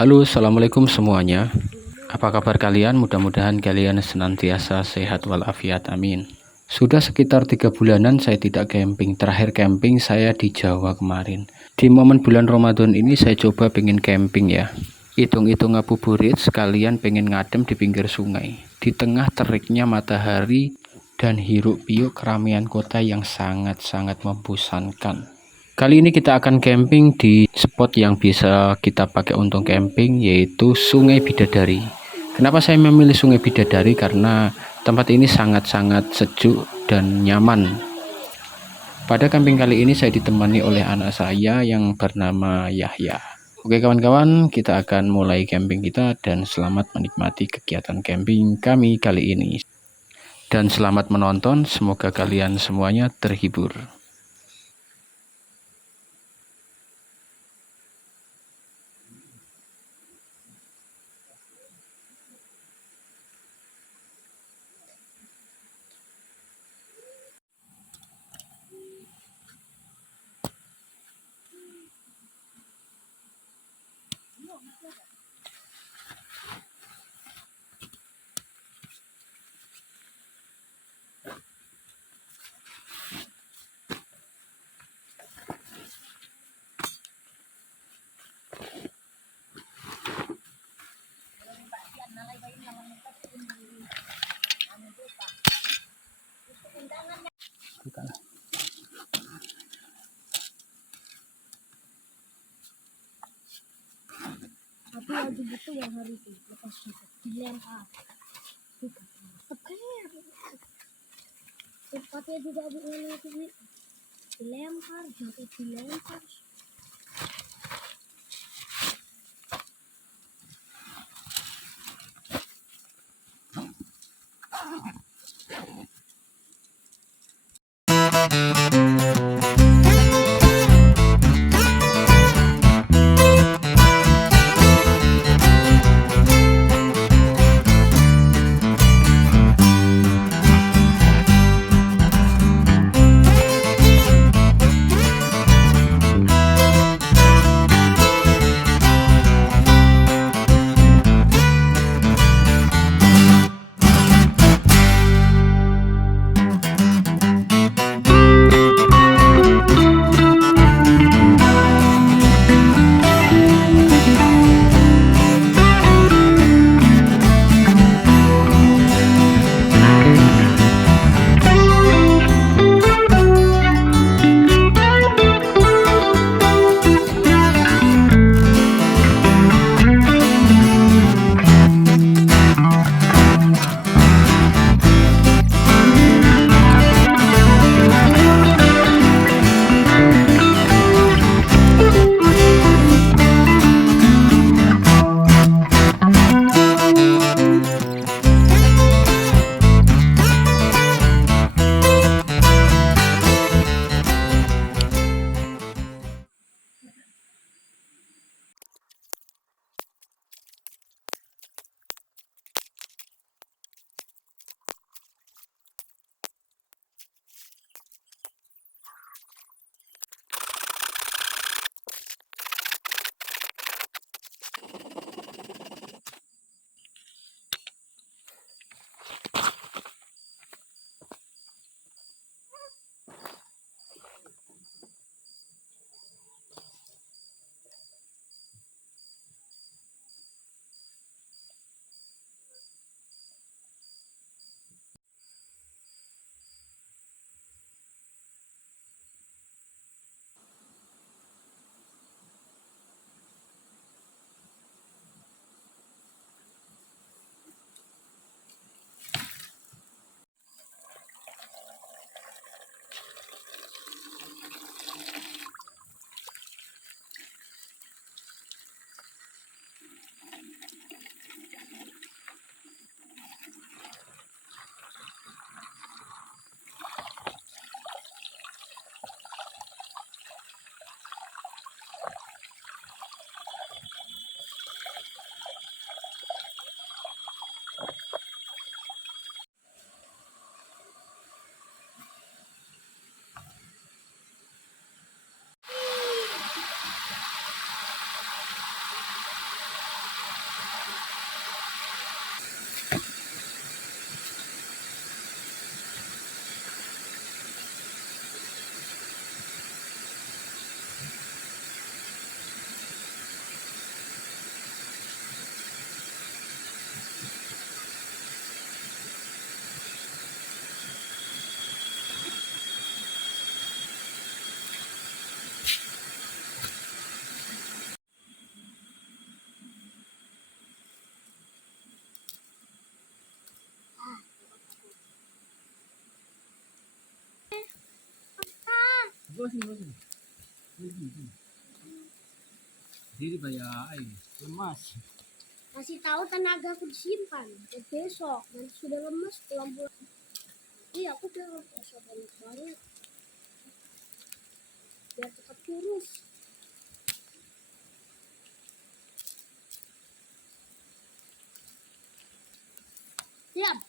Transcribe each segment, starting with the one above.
Halo, assalamualaikum semuanya. Apa kabar kalian? Mudah-mudahan kalian senantiasa sehat walafiat, amin. Sudah sekitar 3 bulanan saya tidak camping. Terakhir camping saya di Jawa kemarin. Di momen bulan Ramadan ini saya coba pengen camping ya. Hitung-hitung ngabuburit sekalian pengen ngadem di pinggir sungai. Di tengah teriknya matahari dan hiruk pikuk keramaian kota yang sangat-sangat membosankan. Kali ini kita akan camping di spot yang bisa kita pakai untuk camping, yaitu Sungai Bidadari. Kenapa saya memilih Sungai Bidadari? Karena tempat ini sangat-sangat sejuk dan nyaman. Pada camping kali ini saya ditemani oleh anak saya yang bernama Yahya. Oke kawan-kawan, kita akan mulai camping kita dan selamat menikmati kegiatan camping kami kali ini. Dan selamat menonton, semoga kalian semuanya terhibur. Tapi lagi gitu yang hari itu lepas itu dilempar tempatnya juga begini itu dilempar jatuh dilempar. Kasih tahu tenaga aku disimpan. Dan besok nanti sudah lemes pulang-pulang. Iya, aku udah besok banyak banget. Biar cepat kurus. Siap.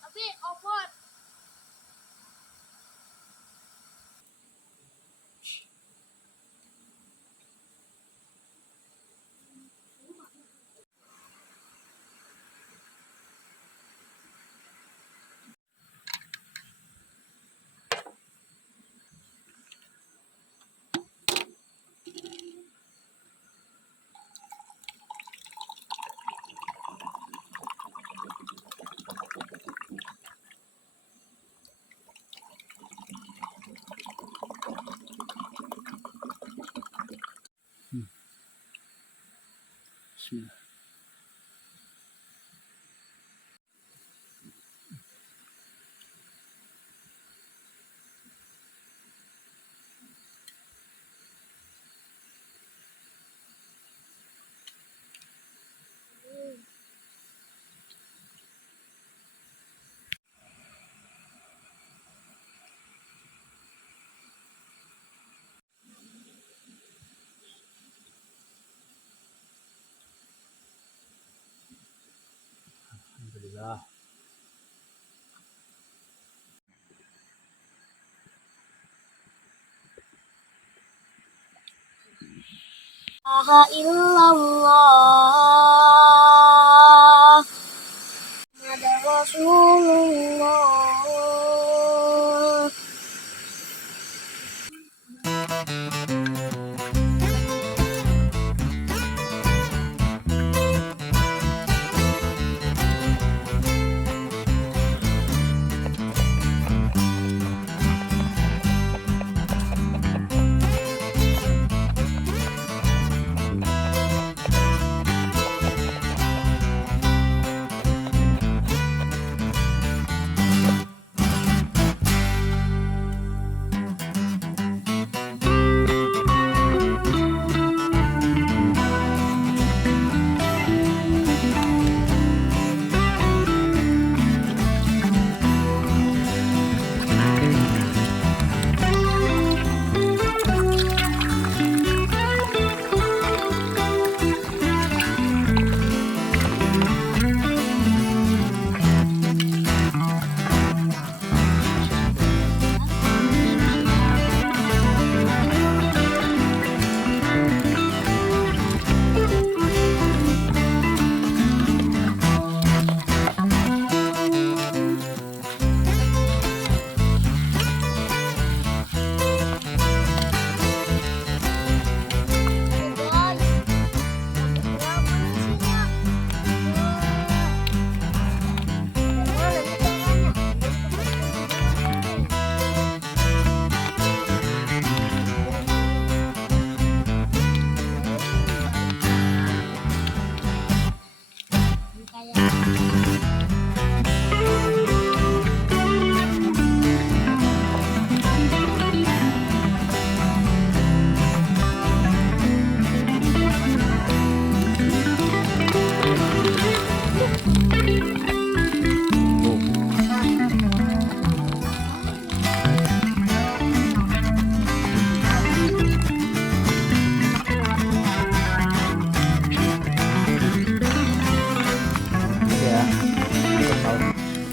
Tapi opor. Bismillah. Alhamdulillah. La illallah. Ada Rasulullah.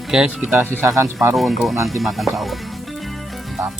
Guys, kita sisakan separuh untuk nanti makan sahur. Mantap.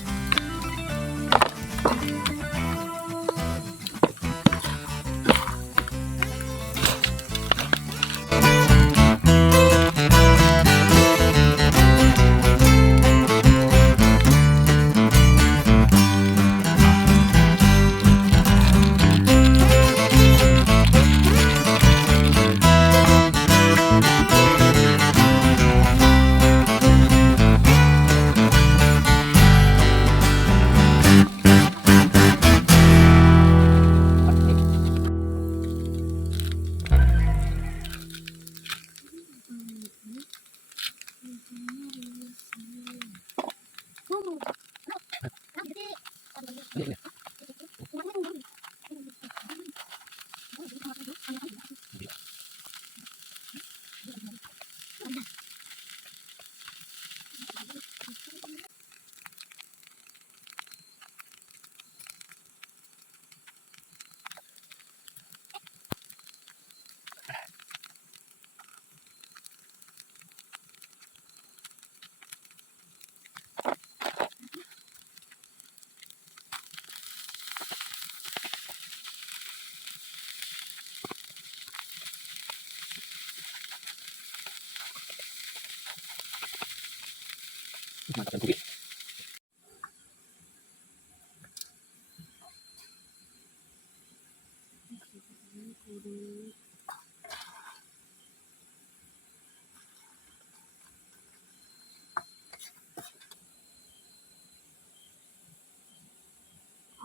Makan kulit.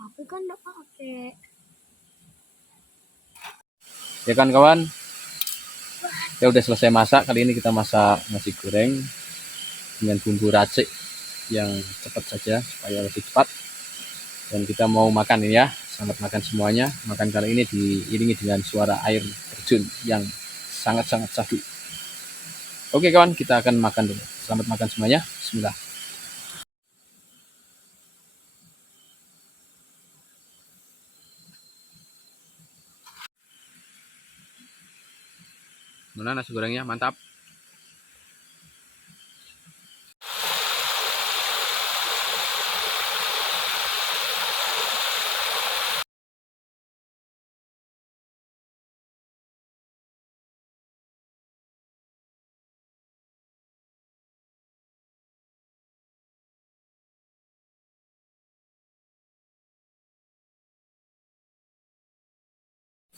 Aku kan nggak pakai. Ya kan kawan, kita udah selesai masak. Kali ini kita masak nasi goreng dengan bumbu racik yang cepat saja supaya lebih cepat. Dan kita mau makan ini ya. Selamat makan semuanya. Makan kali ini diiringi dengan suara air terjun yang sangat-sangat syahdu. Oke kawan, kita akan makan dulu. Selamat makan semuanya. Bismillah. Mana nasi gorengnya? Mantap.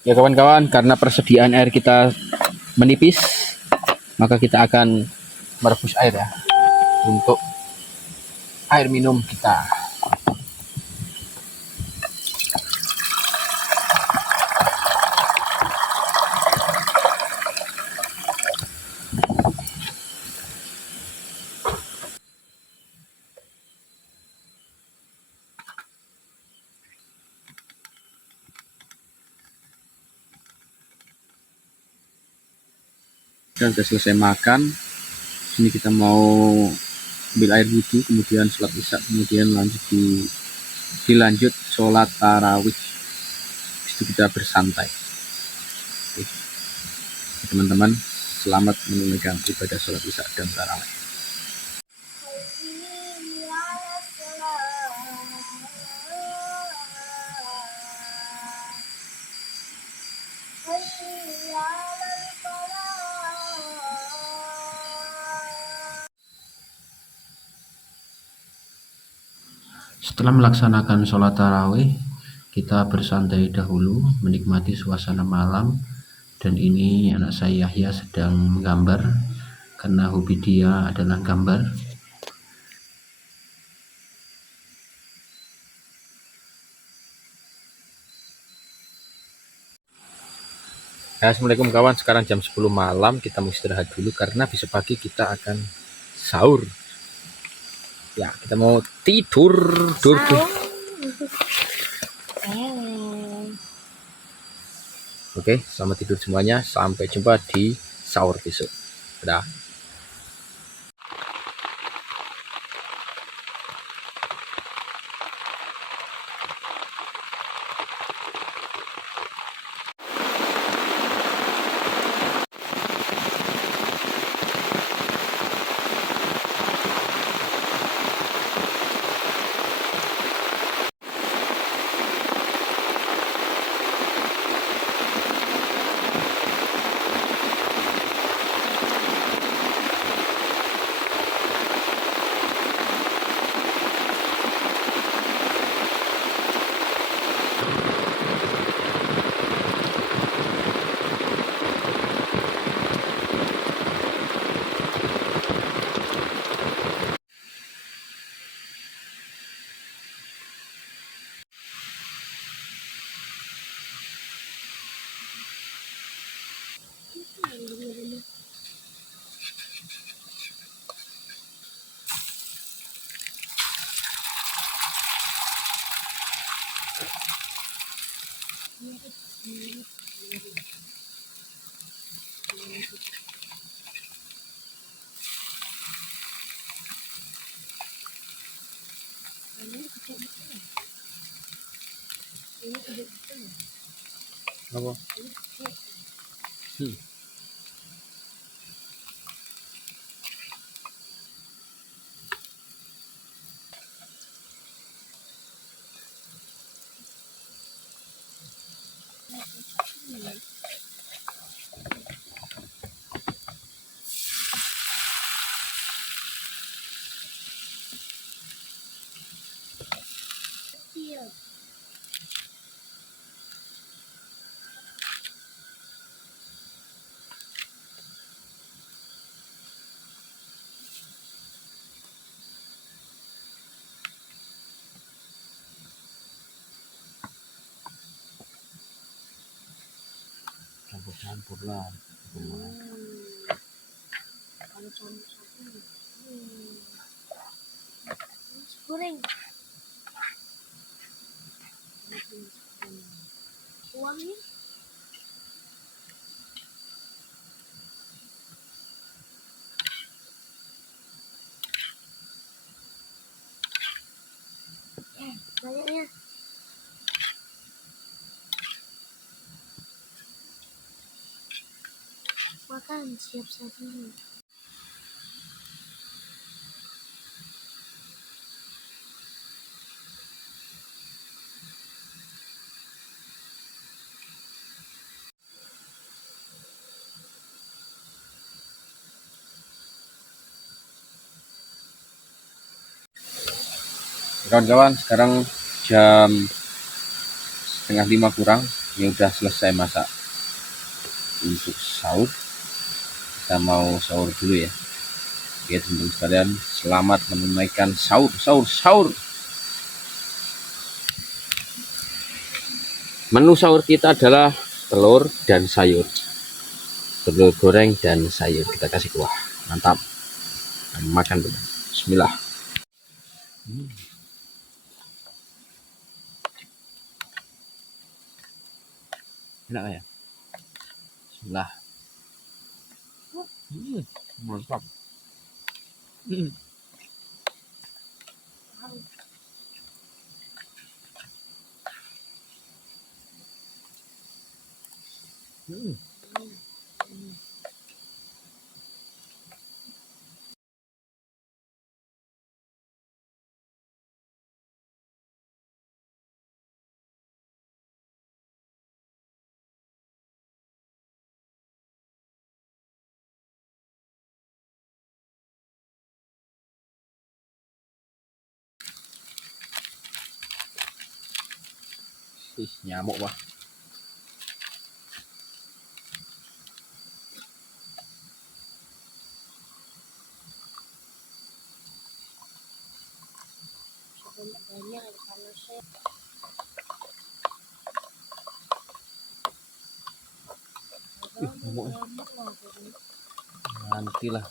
Ya kawan-kawan, karena persediaan air kita menipis, maka kita akan merebus air ya untuk air minum kita. Kita sudah selesai makan. Ini kita mau ambil air wudhu, kemudian sholat isya, kemudian dilanjut sholat tarawih. Habis itu kita bersantai. Oke. Teman-teman, selamat menunaikan ibadah sholat isya dan tarawih. Setelah melaksanakan sholat tarawih, kita bersantai dahulu, menikmati suasana malam. Dan ini anak saya Yahya sedang menggambar, karena hobi dia adalah gambar. Assalamualaikum kawan, sekarang jam 10 malam, kita mau istirahat dulu karena besok pagi kita akan sahur. Ya, kita mau tidur. Oke, selamat tidur semuanya. Sampai jumpa di sahur besok. Dadah. Apa? Kecil. Campur-campur lah. Kalau campur-campur. Goreng. Uangnya banyaknya. Makan siap saji. Kawan-kawan, sekarang jam 4:30 kurang. Ini udah selesai masak untuk sahur. Kita mau sahur dulu ya. Oke teman-teman sekalian, selamat menunaikan sahur. Menu sahur kita adalah telur dan sayur. Telur goreng dan sayur kita kasih kuah. Mantap. Makan dulu. Bismillah. Enak ya? Bismillah. Mantap. Nyamuk wah. Banyak karena saya Nantilah.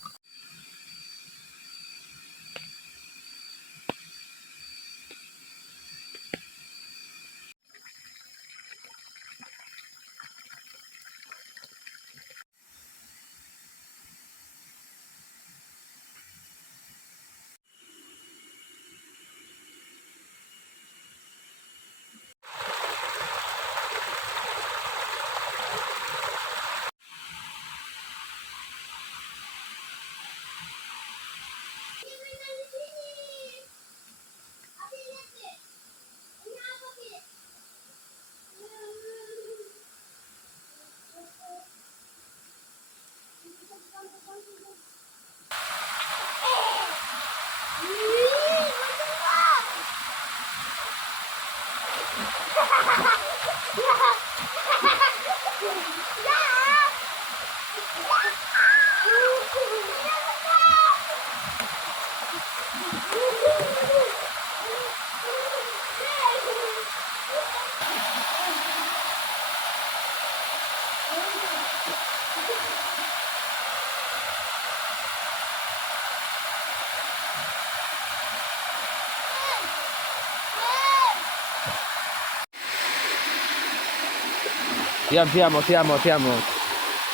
Diam, diam, oh, diam, oh, diam, oh.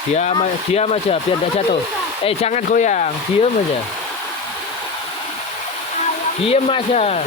Diam aja biar tidak jatuh. Jangan goyang, diam aja. Diam aja.